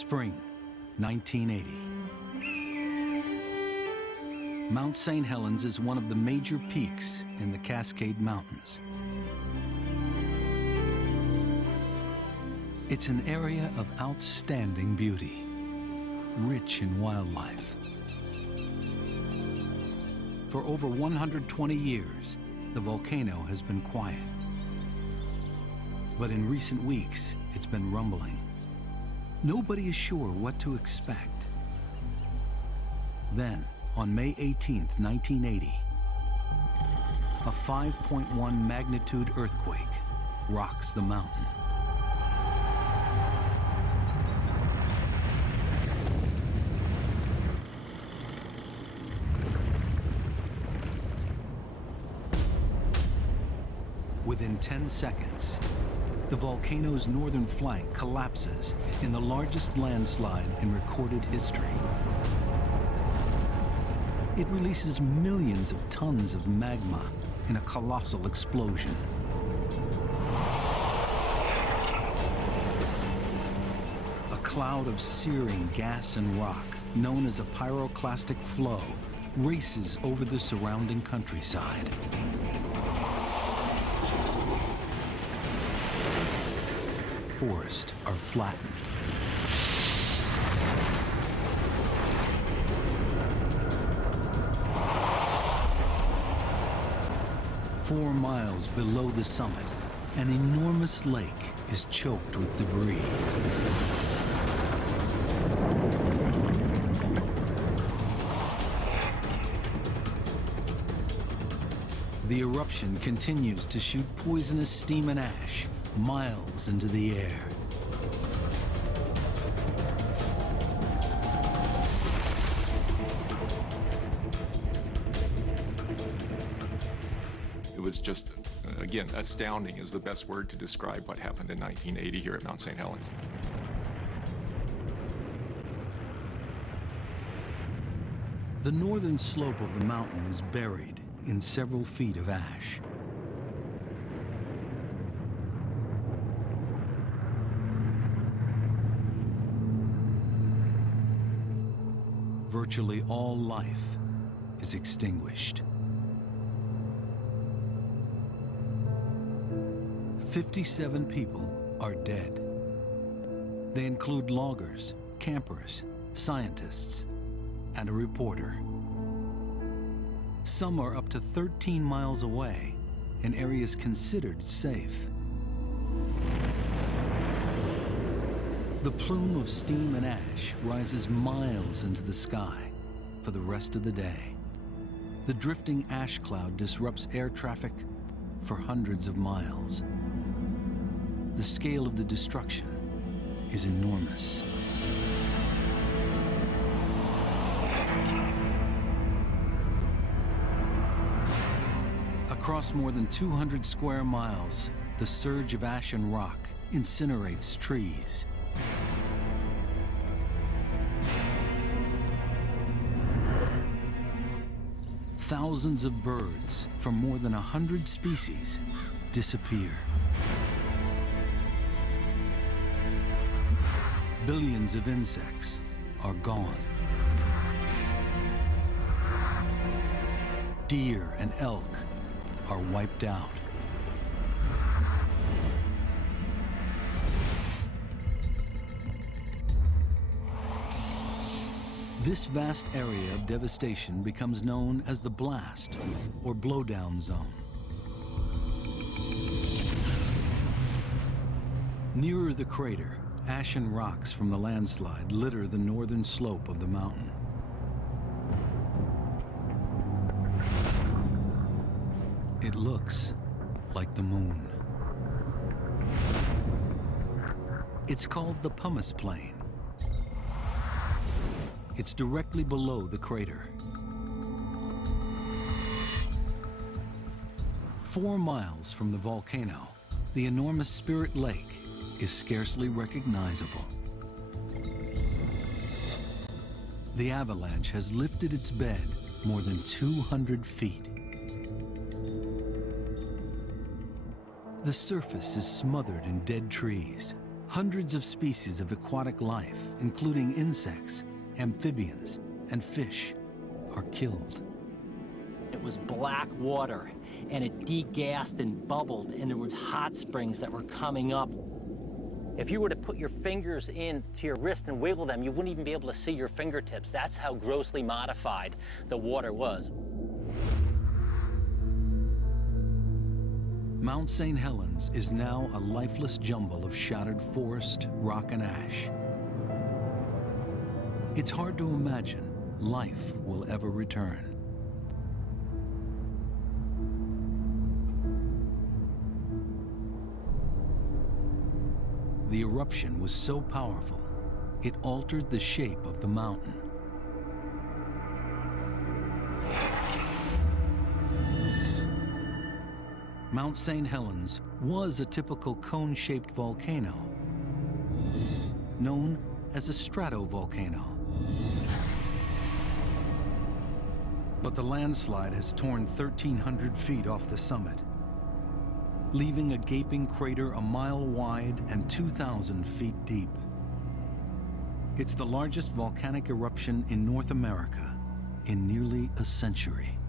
Spring, 1980. Mount St. Helens is one of the major peaks in the Cascade Mountains. It's an area of outstanding beauty, rich in wildlife. For over 120 years, the volcano has been quiet. But in recent weeks, it's been rumbling. Nobody is sure what to expect. Then, on May 18th, 1980, a 5.1 magnitude earthquake rocks the mountain. Within 10 seconds, the volcano's northern flank collapses in the largest landslide in recorded history. It releases millions of tons of magma in a colossal explosion. A cloud of searing gas and rock, known as a pyroclastic flow, races over the surrounding countryside. Forests are flattened. Four miles below the summit, an enormous lake is choked with debris. The eruption continues to shoot poisonous steam and ash miles into the air. It was just, again, astounding is the best word to describe what happened in 1980 here at Mount St. Helens. The northern slope of the mountain is buried in several feet of ash. Virtually all life is extinguished. 57 people are dead. They include loggers, campers, scientists, and a reporter. Some are up to 13 miles away in areas considered safe. The plume of steam and ash rises miles into the sky for the rest of the day. The drifting ash cloud disrupts air traffic for hundreds of miles. The scale of the destruction is enormous. Across more than 200 square miles, the surge of ash and rock incinerates trees. Thousands of birds from more than 100 species disappear. Billions of insects are gone. Deer and elk are wiped out. This vast area of devastation becomes known as the blast or blowdown zone. Nearer the crater, ash and rocks from the landslide litter the northern slope of the mountain. It looks like the moon. It's called the pumice plain. It's directly below the crater. 4 miles from the volcano, the enormous Spirit Lake is scarcely recognizable. The avalanche has lifted its bed more than 200 feet. The surface is smothered in dead trees, Hundreds of species of aquatic life, including insects, amphibians, and fish, are killed. It was black water, and it degassed and bubbled, and there was hot springs that were coming up. If you were to put your fingers into your wrist and wiggle them, you wouldn't even be able to see your fingertips. That's how grossly modified the water was. Mount St. Helens is now a lifeless jumble of shattered forest, rock, and ash. It's hard to imagine life will ever return. The eruption was so powerful, it altered the shape of the mountain. Mount St. Helens was a typical cone-shaped volcano, known as a stratovolcano. But the landslide has torn 1,300 feet off the summit, leaving a gaping crater a mile wide and 2,000 feet deep. It's the largest volcanic eruption in North America in nearly a century.